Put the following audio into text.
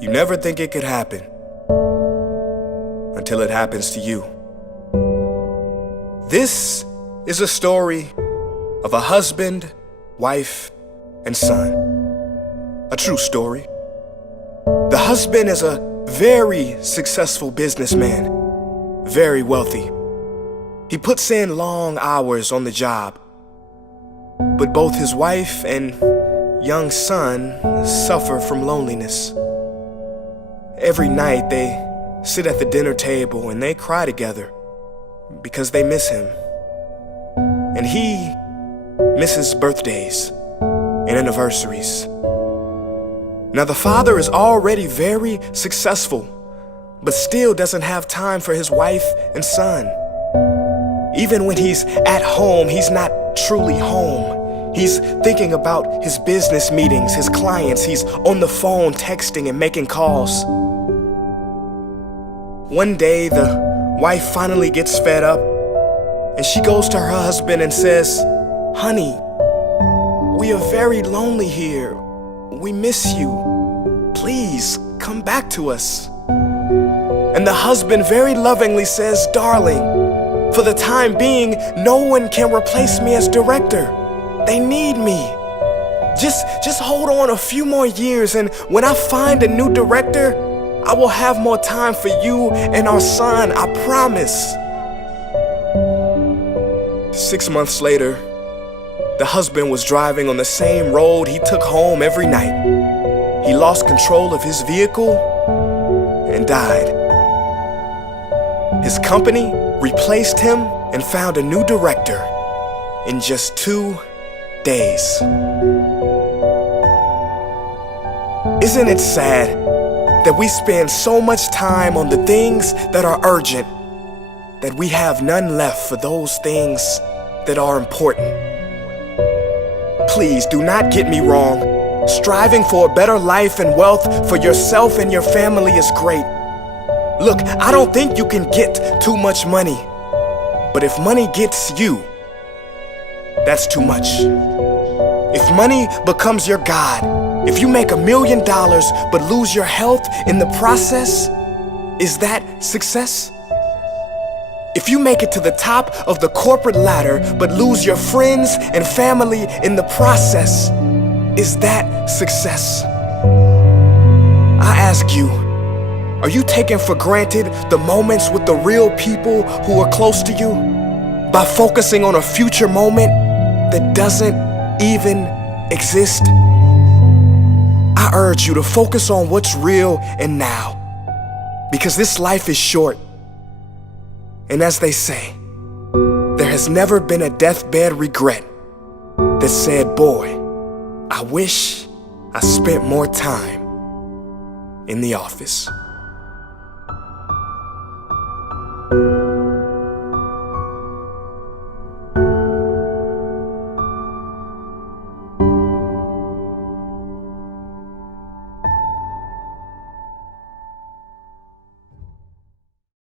You never think it could happen until it happens to you. This is a story of a husband, wife, and son. A true story. The husband is a very successful businessman, very wealthy. He puts in long hours on the job, but both his wife and young son suffer from loneliness. Every night they sit at the dinner table and they cry together because they miss him. And he misses birthdays and anniversaries. Now the father is already very successful, but still doesn't have time for his wife and son. Even when he's at home, he's not truly home. He's thinking about his business meetings, his clients. He's on the phone texting and making calls. One day, the wife finally gets fed up and she goes to her husband and says, "Honey, we are very lonely here. We miss you. Please come back to us." And the husband very lovingly says, "Darling, for the time being, no one can replace me as director. They need me. Just hold on a few more years, and when I find a new director, I will have more time for you and our son, I promise." 6 months later, the husband was driving on the same road he took home every night. He lost control of his vehicle and died. His company replaced him and found a new director in just 2 days. Isn't it sad that we spend so much time on the things that are urgent that we have none left for those things that are important? Please do not get me wrong. Striving for a better life and wealth for yourself and your family is great. Look, I don't think you can get too much money, but if money gets you, that's too much. If money becomes your God, if you make $1 million but lose your health in the process, is that success? If you make it to the top of the corporate ladder but lose your friends and family in the process, is that success? I ask you, are you taking for granted the moments with the real people who are close to you by focusing on a future moment that doesn't even exist? I urge you to focus on what's real and now, because this life is short. And as they say, there has never been a deathbed regret that said, "Boy, I wish I spent more time in the office."